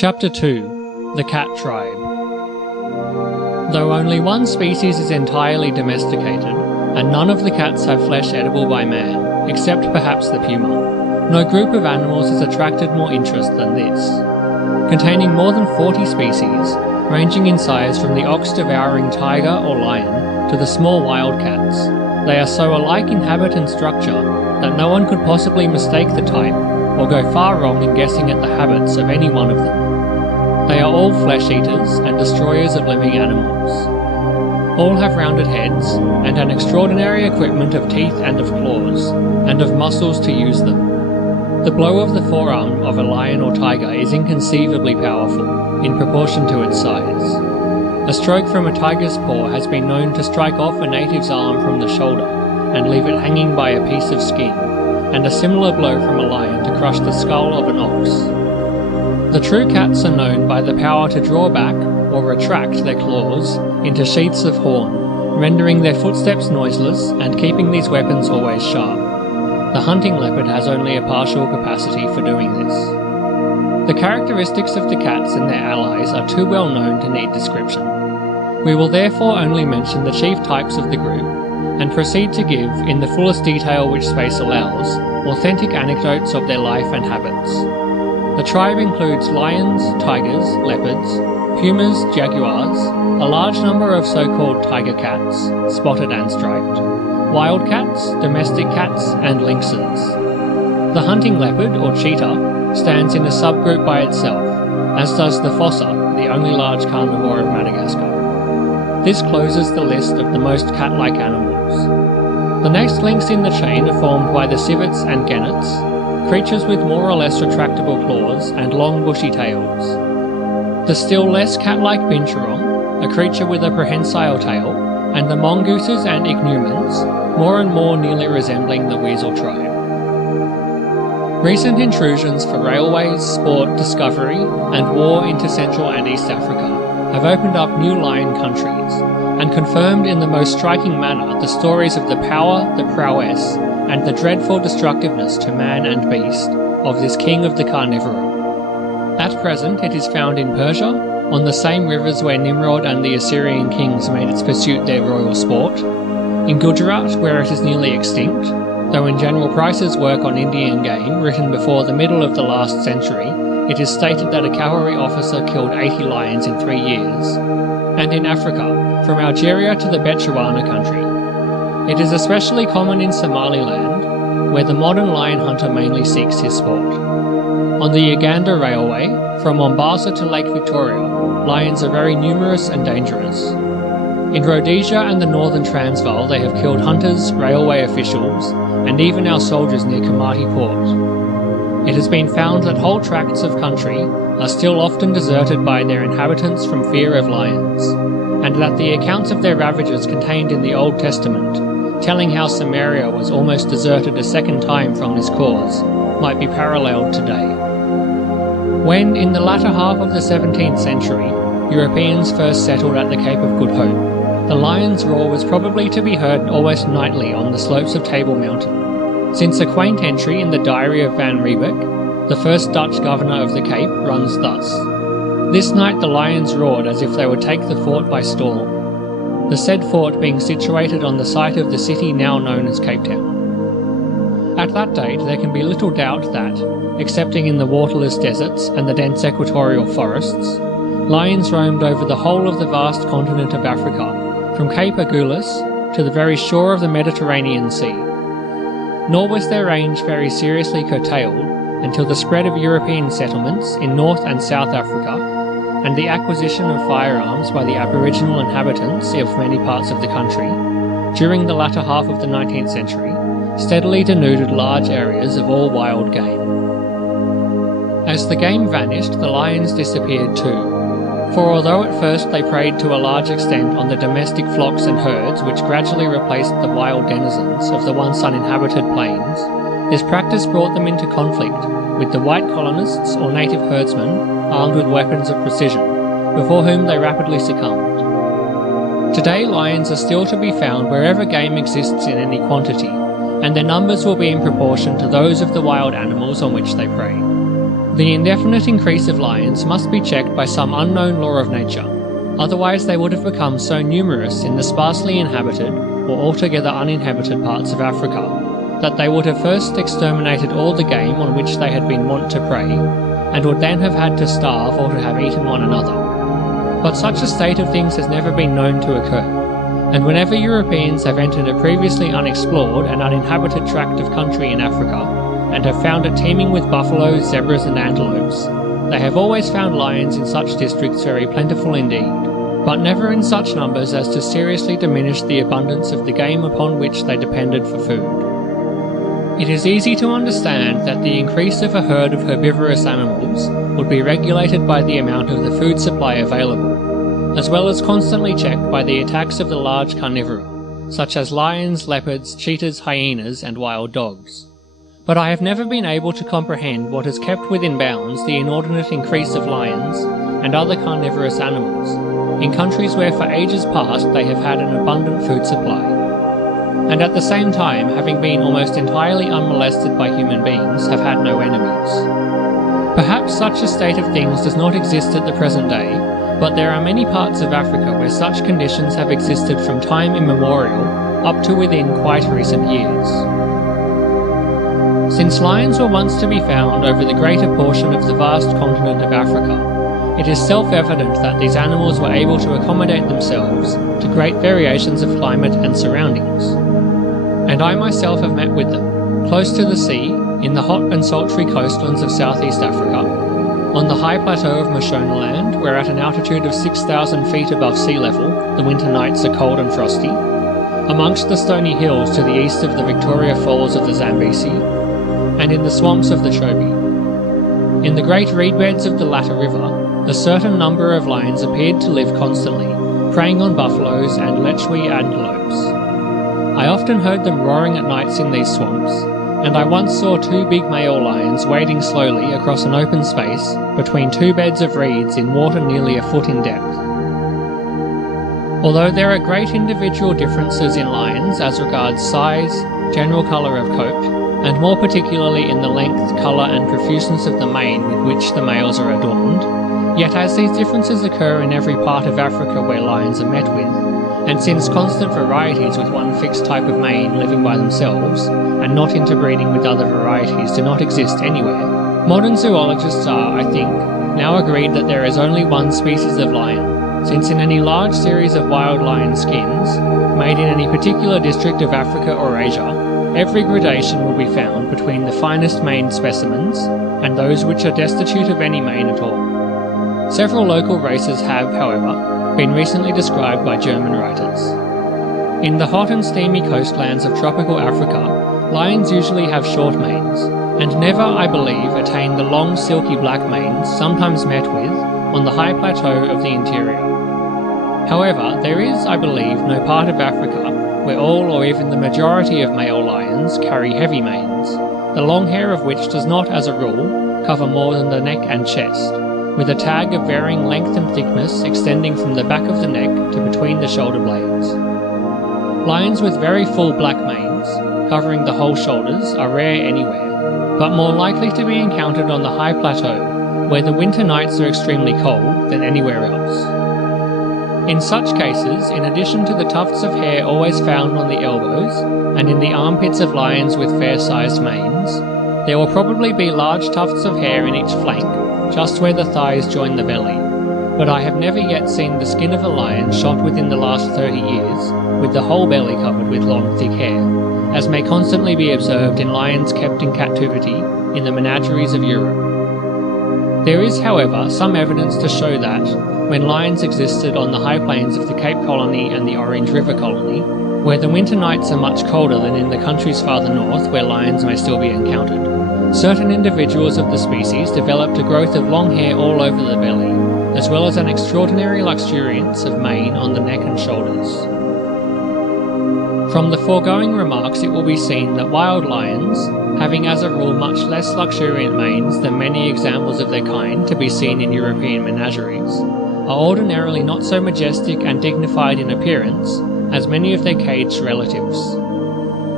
Chapter 2: The Cat Tribe. Though only one species is entirely domesticated, and none of the cats have flesh edible by man, except perhaps the puma, no group of animals has attracted more interest than this. Containing more than 40 species, ranging in size from the ox-devouring tiger or lion to the small wild cats, they are so alike in habit and structure that no one could possibly mistake the type or go far wrong in guessing at the habits of any one of them. They are all flesh-eaters and destroyers of living animals. All have rounded heads and an extraordinary equipment of teeth and of claws, and of muscles to use them. The blow of the forearm of a lion or tiger is inconceivably powerful in proportion to its size. A stroke from a tiger's paw has been known to strike off a native's arm from the shoulder and leave it hanging by a piece of skin, and a similar blow from a lion to crush the skull of an ox. The true cats are known by the power to draw back or retract their claws into sheaths of horn, rendering their footsteps noiseless and keeping these weapons always sharp. The hunting leopard has only a partial capacity for doing this. The characteristics of the cats and their allies are too well known to need description. We will therefore only mention the chief types of the group, and proceed to give, in the fullest detail which space allows, authentic anecdotes of their life and habits. The tribe includes lions, tigers, leopards, pumas, jaguars, a large number of so-called tiger cats, spotted and striped, wild cats, domestic cats, and lynxes. The hunting leopard, or cheetah, stands in a subgroup by itself, as does the fossa, the only large carnivore of Madagascar. This closes the list of the most cat-like animals. The next links in the chain are formed by the civets and gannets, creatures with more or less retractable claws and long bushy tails. The still less cat-like binturong, a creature with a prehensile tail, and the mongooses and ichneumons, more and more nearly resembling the weasel tribe. Recent intrusions for railways, sport, discovery, and war into Central and East Africa have opened up new lion countries, and confirmed in the most striking manner the stories of the power, the prowess, and the dreadful destructiveness to man and beast of this king of the carnivora. At present it is found in Persia, on the same rivers where Nimrod and the Assyrian kings made its pursuit their royal sport, in Gujarat where it is nearly extinct, though in General Price's work on Indian game, written before the middle of the last century, it is stated that a cavalry officer killed 80 lions in 3 years, and in Africa, from Algeria to the Bechuana country. It is especially common in Somaliland, where the modern lion hunter mainly seeks his sport. On the Uganda Railway, from Mombasa to Lake Victoria, lions are very numerous and dangerous. In Rhodesia and the northern Transvaal they have killed hunters, railway officials, and even our soldiers near Komati Port. It has been found that whole tracts of country are still often deserted by their inhabitants from fear of lions, and that the accounts of their ravages contained in the Old Testament, telling how Samaria was almost deserted a second time from this cause, might be paralleled today. When, in the latter half of the 17th century, Europeans first settled at the Cape of Good Hope, the lion's roar was probably to be heard almost nightly on the slopes of Table Mountain, since a quaint entry in the Diary of Van Riebeck, the first Dutch governor of the Cape, runs thus: "This night the lions roared as if they would take the fort by storm," the said fort being situated on the site of the city now known as Cape Town. At that date there can be little doubt that, excepting in the waterless deserts and the dense equatorial forests, lions roamed over the whole of the vast continent of Africa, from Cape Agulhas to the very shore of the Mediterranean Sea. Nor was their range very seriously curtailed until the spread of European settlements in North and South Africa, and the acquisition of firearms by the Aboriginal inhabitants of many parts of the country, during the latter half of the 19th century, steadily denuded large areas of all wild game. As the game vanished, the lions disappeared too. For although at first they preyed to a large extent on the domestic flocks and herds which gradually replaced the wild denizens of the once uninhabited plains, this practice brought them into conflict with the white colonists or native herdsmen armed with weapons of precision, before whom they rapidly succumbed. Today lions are still to be found wherever game exists in any quantity, and their numbers will be in proportion to those of the wild animals on which they prey. The indefinite increase of lions must be checked by some unknown law of nature, otherwise they would have become so numerous in the sparsely inhabited or altogether uninhabited parts of Africa that they would have first exterminated all the game on which they had been wont to prey, and would then have had to starve or to have eaten one another. But such a state of things has never been known to occur, and whenever Europeans have entered a previously unexplored and uninhabited tract of country in Africa, and have found it teeming with buffaloes, zebras and antelopes, they have always found lions in such districts very plentiful indeed, but never in such numbers as to seriously diminish the abundance of the game upon which they depended for food. It is easy to understand that the increase of a herd of herbivorous animals would be regulated by the amount of the food supply available, as well as constantly checked by the attacks of the large carnivora, such as lions, leopards, cheetahs, hyenas and wild dogs. But I have never been able to comprehend what has kept within bounds the inordinate increase of lions and other carnivorous animals in countries where for ages past they have had an abundant food supply, and at the same time, having been almost entirely unmolested by human beings, have had no enemies. Perhaps such a state of things does not exist at the present day, but there are many parts of Africa where such conditions have existed from time immemorial up to within quite recent years. Since lions were once to be found over the greater portion of the vast continent of Africa, it is self-evident that these animals were able to accommodate themselves to great variations of climate and surroundings. And I myself have met with them, close to the sea, in the hot and sultry coastlands of southeast Africa, on the high plateau of Mashonaland, where at an altitude of 6,000 feet above sea level, the winter nights are cold and frosty, amongst the stony hills to the east of the Victoria Falls of the Zambesi, and in the swamps of the Chobe. In the great reed beds of the latter river, a certain number of lions appeared to live constantly, preying on buffaloes and lechwe antelopes. I often heard them roaring at nights in these swamps, and I once saw two big male lions wading slowly across an open space between two beds of reeds in water nearly a foot in depth. Although there are great individual differences in lions as regards size, general colour of coat, and more particularly in the length, colour and profuseness of the mane with which the males are adorned, yet as these differences occur in every part of Africa where lions are met with, and since constant varieties with one fixed type of mane living by themselves, and not interbreeding with other varieties, do not exist anywhere, modern zoologists are, I think, now agreed that there is only one species of lion, since in any large series of wild lion skins, made in any particular district of Africa or Asia, every gradation will be found between the finest maned specimens and those which are destitute of any mane at all. Several local races have, however, been recently described by German writers. In the hot and steamy coastlands of tropical Africa, lions usually have short manes, and never, I believe, attain the long silky black manes sometimes met with on the high plateau of the interior. However, there is, I believe, no part of Africa where all or even the majority of male lions carry heavy manes, the long hair of which does not, as a rule, cover more than the neck and chest, with a tag of varying length and thickness extending from the back of the neck to between the shoulder blades. Lions with very full black manes, covering the whole shoulders, are rare anywhere, but more likely to be encountered on the high plateau, where the winter nights are extremely cold, than anywhere else. In such cases, in addition to the tufts of hair always found on the elbows, and in the armpits of lions with fair-sized manes, there will probably be large tufts of hair in each flank, just where the thighs join the belly, but I have never yet seen the skin of a lion shot within the last 30 years, with the whole belly covered with long thick hair, as may constantly be observed in lions kept in captivity in the menageries of Europe. There is, however, some evidence to show that, when lions existed on the high plains of the Cape Colony and the Orange River Colony, where the winter nights are much colder than in the countries farther north where lions may still be encountered, certain individuals of the species developed a growth of long hair all over the belly, as well as an extraordinary luxuriance of mane on the neck and shoulders. From the foregoing remarks it will be seen that wild lions, having as a rule much less luxuriant manes than many examples of their kind to be seen in European menageries, are ordinarily not so majestic and dignified in appearance as many of their caged relatives.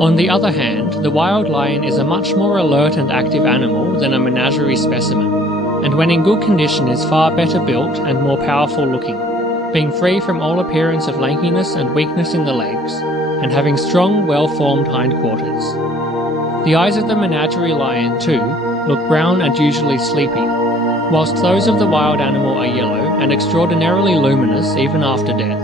On the other hand, the wild lion is a much more alert and active animal than a menagerie specimen, and when in good condition is far better built and more powerful looking, being free from all appearance of lankiness and weakness in the legs, and having strong, well-formed hindquarters. The eyes of the menagerie lion, too, look brown and usually sleepy, whilst those of the wild animal are yellow and extraordinarily luminous even after death.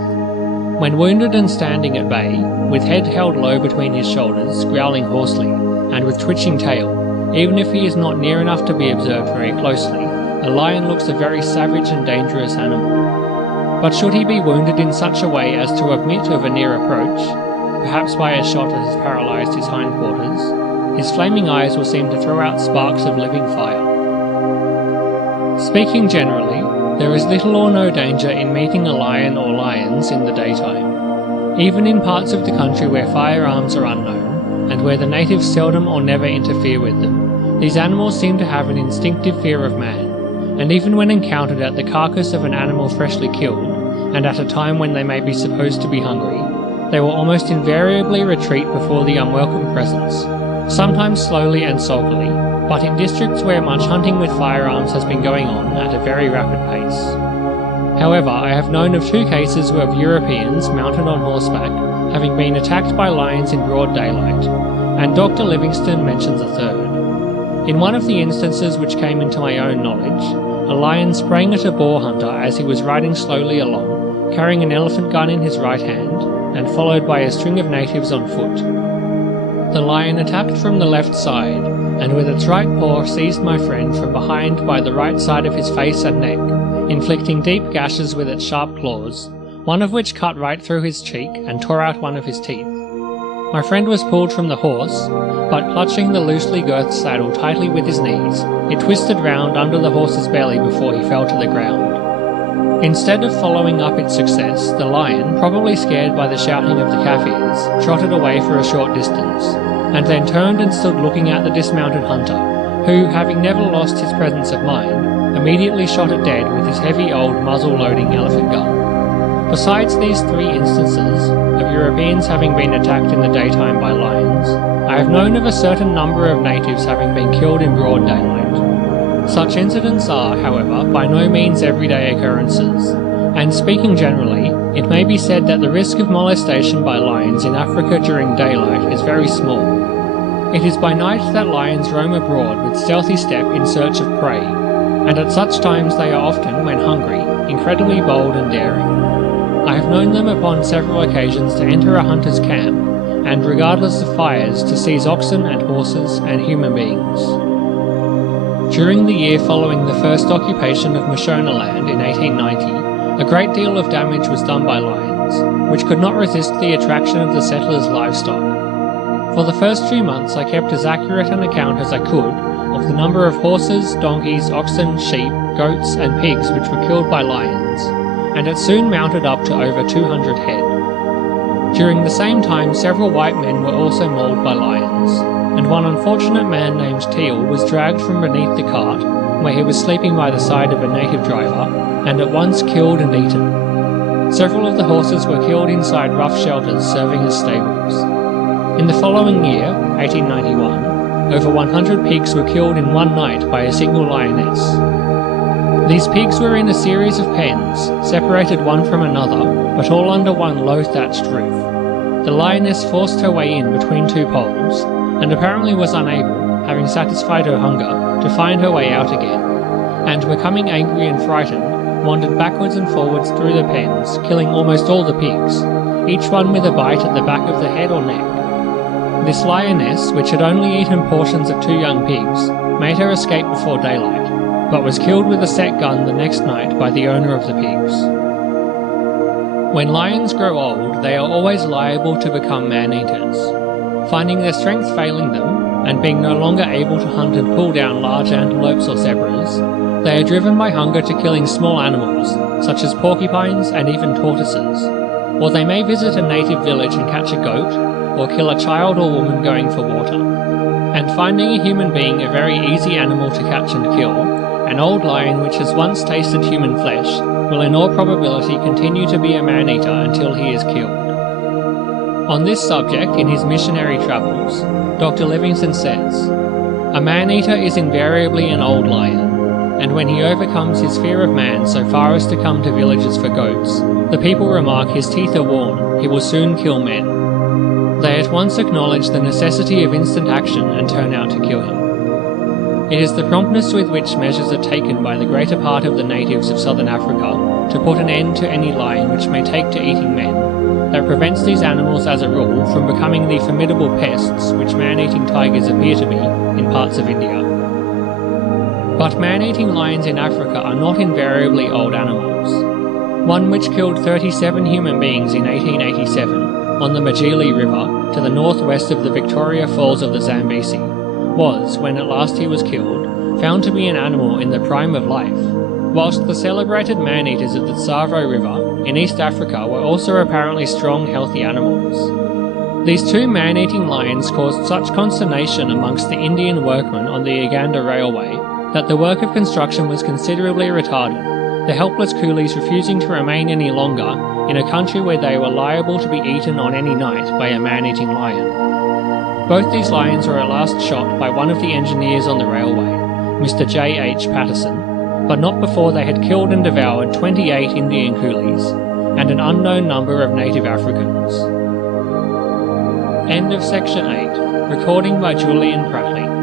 When wounded and standing at bay, with head held low between his shoulders, growling hoarsely, and with twitching tail, even if he is not near enough to be observed very closely, a lion looks a very savage and dangerous animal. But should he be wounded in such a way as to admit of a near approach, perhaps by a shot that has paralysed his hindquarters, his flaming eyes will seem to throw out sparks of living fire. Speaking generally, there is little or no danger in meeting a lion or lions in the daytime. Even in parts of the country where firearms are unknown, and where the natives seldom or never interfere with them, these animals seem to have an instinctive fear of man, and even when encountered at the carcass of an animal freshly killed, and at a time when they may be supposed to be hungry, they will almost invariably retreat before the unwelcome presence, sometimes slowly and sulkily, but in districts where much hunting with firearms has been going on at a very rapid pace. However, I have known of 2 cases of Europeans mounted on horseback having been attacked by lions in broad daylight, and Dr. Livingstone mentions a 3rd. In one of the instances which came into my own knowledge, a lion sprang at a boar hunter as he was riding slowly along, carrying an elephant gun in his right hand, and followed by a string of natives on foot. The lion attacked from the left side, and with its right paw seized my friend from behind by the right side of his face and neck, inflicting deep gashes with its sharp claws, one of which cut right through his cheek and tore out one of his teeth. My friend was pulled from the horse, but clutching the loosely girthed saddle tightly with his knees, it twisted round under the horse's belly before he fell to the ground. Instead of following up its success, the lion, probably scared by the shouting of the Kaffirs, trotted away for a short distance, and then turned and stood looking at the dismounted hunter, who, having never lost his presence of mind, immediately shot it dead with his heavy old muzzle-loading elephant gun. Besides these 3 instances of Europeans having been attacked in the daytime by lions, I have known of a certain number of natives having been killed in broad daylight. Such incidents are, however, by no means everyday occurrences, and speaking generally, it may be said that the risk of molestation by lions in Africa during daylight is very small. It is by night that lions roam abroad with stealthy step in search of prey, and at such times they are often, when hungry, incredibly bold and daring. I have known them upon several occasions to enter a hunter's camp, and regardless of fires to seize oxen and horses and human beings. During the year following the first occupation of Mashonaland in 1890, a great deal of damage was done by lions, which could not resist the attraction of the settlers' livestock. For the first few months I kept as accurate an account as I could of the number of horses, donkeys, oxen, sheep, goats and pigs which were killed by lions, and it soon mounted up to over 200 head. During the same time several white men were also mauled by lions, and one unfortunate man named Teal was dragged from beneath the cart, where he was sleeping by the side of a native driver, and at once killed and eaten. Several of the horses were killed inside rough shelters serving as stables. In the following year, 1891, over 100 pigs were killed in one night by a single lioness. These pigs were in a series of pens, separated one from another, but all under one low thatched roof. The lioness forced her way in between 2 poles, and apparently was unable, having satisfied her hunger, to find her way out again, and becoming angry and frightened, wandered backwards and forwards through the pens, killing almost all the pigs, each one with a bite at the back of the head or neck. This lioness, which had only eaten portions of 2 young pigs, made her escape before daylight, but was killed with a set gun the next night by the owner of the pigs. When lions grow old, they are always liable to become man-eaters. Finding their strength failing them, and being no longer able to hunt and pull down large antelopes or zebras, they are driven by hunger to killing small animals, such as porcupines and even tortoises, or they may visit a native village and catch a goat, or kill a child or woman going for water. And finding a human being a very easy animal to catch and kill, an old lion which has once tasted human flesh will in all probability continue to be a man-eater until he is killed. On this subject, in his missionary travels, Dr. Livingstone says, "A man-eater is invariably an old lion. and when he overcomes his fear of man so far as to come to villages for goats, the people remark his teeth are worn, he will soon kill men. They at once acknowledge the necessity of instant action and turn out to kill him. It is the promptness with which measures are taken by the greater part of the natives of southern Africa to put an end to any lion which may take to eating men that prevents these animals as a rule from becoming the formidable pests which man-eating tigers appear to be in parts of India. But man-eating lions in Africa are not invariably old animals. One which killed 37 human beings in 1887 on the Majili River to the northwest of the Victoria Falls of the Zambezi was, when at last he was killed, found to be an animal in the prime of life, whilst the celebrated man-eaters of the Tsavo River in East Africa were also apparently strong, healthy animals. These two man-eating lions caused such consternation amongst the Indian workmen on the Uganda Railway that the work of construction was considerably retarded, the helpless coolies refusing to remain any longer in a country where they were liable to be eaten on any night by a man-eating lion. Both these lions were at last shot by one of the engineers on the railway, Mr. J. H. Patterson, but not before they had killed and devoured 28 Indian coolies and an unknown number of native Africans. End of Section 8. Recording by Julian Pratley.